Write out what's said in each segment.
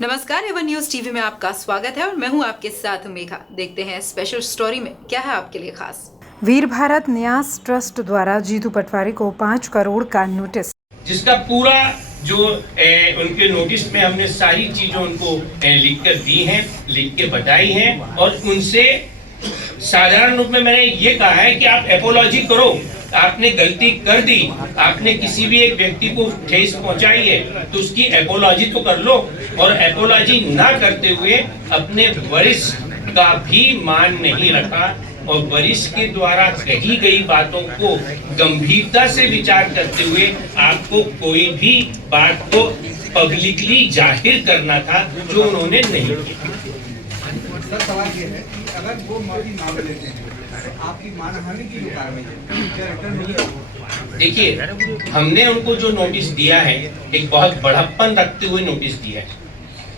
नमस्कार, Avon news TV में आपका स्वागत है और मैं हूं आपके साथ मेघा। देखते हैं स्पेशल स्टोरी में क्या है आपके लिए खास। वीर भारत न्यास ट्रस्ट द्वारा जीतू पटवारी को 5 करोड़ का नोटिस, जिसका पूरा जो उनके नोटिस में हमने सारी चीजों उनको लिख कर दी हैं, लिख के बताई हैं और उनसे साधारण रूप में मैंने ये कहा है कि आप एपोलॉजी करो। आपने गलती कर दी, आपने किसी भी एक व्यक्ति को ठेस पहुंचाई है तो उसकी एपोलॉजी तो कर लो, और एपोलॉजी ना करते हुए अपने वरिष्ठ का भी मान नहीं रखा और वरिष्ठ के द्वारा कही गई बातों को गंभीरता से विचार करते हुए आपको कोई भी बात को पब्लिकली जाहिर करना था, जो उन्होंने नहीं किया। सर, सवाल ये है कि अगर वो माफी मांग लेते हैं तो आपकी मानहानि की जो कार्रवाई है क्या रिटर्न होगी? देखिए, हमने उनको जो नोटिस दिया है एक बहुत बड़प्पन रखते हुए नोटिस दिया है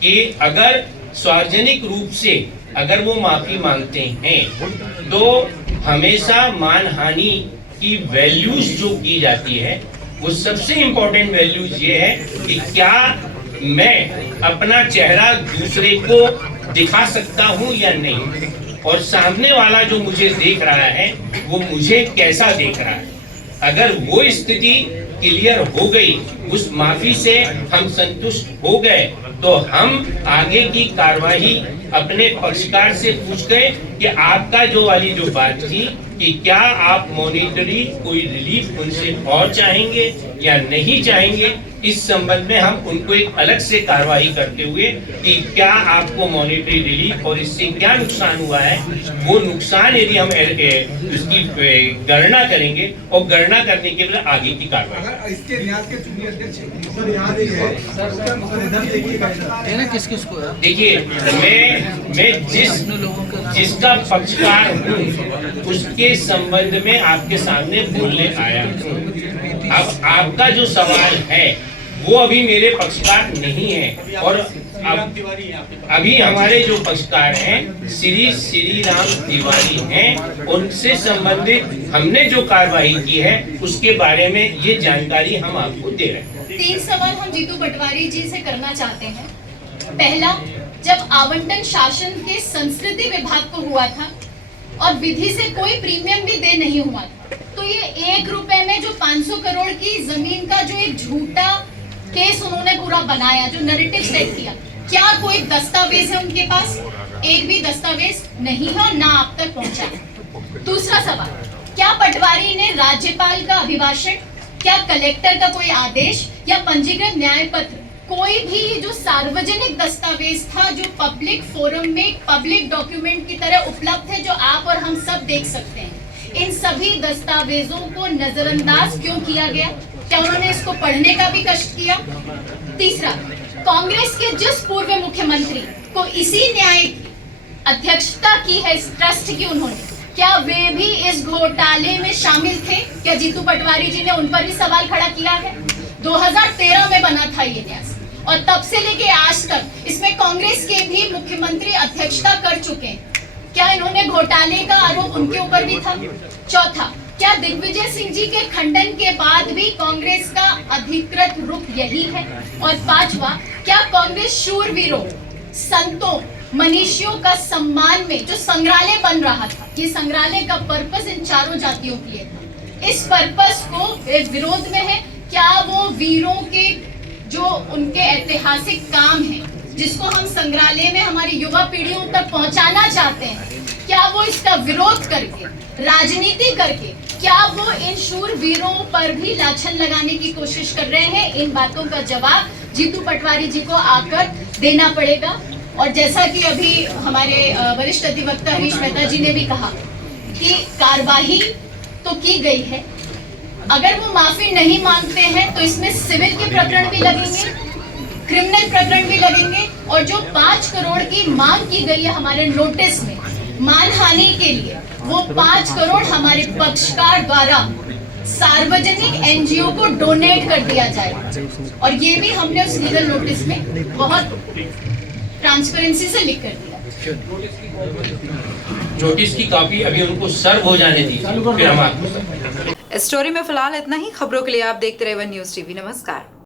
कि अगर सार्वजनिक रूप से अगर वो माफी मांगते हैं तो हमेशा मानहानि की वैल्यूज जो की जाती है वो सबसे इम्पोर्टेंट वैल्यूज ये है कि क्या मैं अपना चेहरा दूसरे को दिखा सकता हूं या नहीं, और सामने वाला जो मुझे देख रहा है वो मुझे कैसा देख रहा है। अगर वो स्थिति क्लियर हो गई, उस माफी से हम संतुष्ट हो गए, तो हम आगे की कार्यवाही अपने पक्षकार से पूछ गए कि आपका जो वाली जो बात थी कि क्या आप मॉनिटरी कोई रिलीफ उनसे और चाहेंगे या नहीं चाहेंगे, इस संबंध में हम उनको एक अलग से कार्रवाई करते हुए कि क्या आपको मॉनिटरी रिलीफ और इससे क्या नुकसान हुआ है, वो नुकसान यदि हम उसकी गणना करेंगे और गणना करने के बाद आगे की कार्रवाई। अगर इसके न्यास के चुनिए अध्यक्ष सर यहाँ देखिए, मैं जिसका पक्षकार हूँ उसके संबंध में आपके सामने बोलने आया हूँ। अब आपका जो सवाल है वो अभी मेरे पक्षकार नहीं है, और अभी हमारे जो पक्षकार हैं श्री राम तिवारी हैं, उनसे संबंधित हमने जो कार्रवाई की है उसके बारे में ये जानकारी हम आपको दे रहे हैं। 3 सवाल हम जीतू पटवारी जी से करना चाहते हैं। पहला, जब आवंटन शासन के संस्कृति विभाग को हुआ था और विधि से कोई प्रीमियम भी दे नहीं हुआ था, तो ये 1 रुपए में जो 500 करोड़ की जमीन का जो एक झूठा केस उन्होंने पूरा बनाया, जो नैरेटिव सेट किया, क्या कोई दस्तावेज है उनके पास? एक भी दस्तावेज नहीं है और ना आप तक पहुंचा है। दूसरा सवाल, क्या पटवारी ने राज्यपाल का अभिभाषण, क्या कलेक्टर का कोई आदेश या पंजीकृत न्याय पत्र, कोई भी जो सार्वजनिक दस्तावेज था जो पब्लिक फोरम में पब्लिक डॉक्यूमेंट की तरह उपलब्ध है, जो आप और हम सब देख सकते हैं, इन सभी दस्तावेजों को नजरअंदाज क्यों किया गया? क्या उन्होंने इसको पढ़ने का भी कष्ट किया? तीसरा, कांग्रेस के जिस पूर्व मुख्यमंत्री को इसी न्याय अध्यक्षता की है इस ट्रस्ट की उन्होंने, क्या वे भी इस घोटाले में शामिल थे? क्या जीतू पटवारी जी ने उन पर भी सवाल खड़ा किया है? 2013 में बना था ये न्यास और तब से लेके आज तक इसमें कांग्रेस के भी मुख्यमंत्री अध्यक्षता कर चुके हैं। क्या इन्होंने घोटाले का आरोप उनके ऊपर भी था? चौथा, क्या दिग्विजय सिंह जी के खंडन के बाद भी कांग्रेस का अधिकृत रुख यही है? और पांचवा, क्या कांग्रेस शूरवीरों, संतों, मनीषियों का सम्मान में जो संग्रहालय बन रहा था, ये संग्रहालय का पर्पस इन चारों जातियों के लिए था, इस पर्पस को विरोध में है? क्या वो वीरों के जो उनके ऐतिहासिक काम है, जिसको हम संग्रहालय में हमारी युवा पीढ़ियों तक पहुंचाना चाहते हैं, क्या वो इसका विरोध करके, राजनीति करके, क्या वो इन शूरवीरों पर भी लाछन लगाने की कोशिश कर रहे हैं? इन बातों का जवाब जीतू पटवारी जी को आकर देना पड़ेगा। और जैसा कि अभी हमारे वरिष्ठ अधिवक्ता हरीश मेहता जी ने भी कहा कि कार्यवाही तो की गई है, अगर वो माफी नहीं मांगते हैं तो इसमें सिविल के प्रकरण भी लगेंगे, क्रिमिनल प्रकरण भी लगेंगे, और जो 5 करोड़ की मांग की गई है हमारे नोटिस में मानहानि के लिए, वो 5 करोड़ हमारे पक्षकार द्वारा सार्वजनिक एनजीओ को डोनेट कर दिया जाएगा। और ये भी हमने उस लीगल नोटिस में बहुत ट्रांसपेरेंसी से लिख कर दिया। नोटिस की कॉपी अभी उनको सर्व हो जाने दी, फिर हम आपको। इस स्टोरी में फिलहाल इतना ही। खबरों के लिए आप देखते रहे वन न्यूज टीवी। नमस्कार।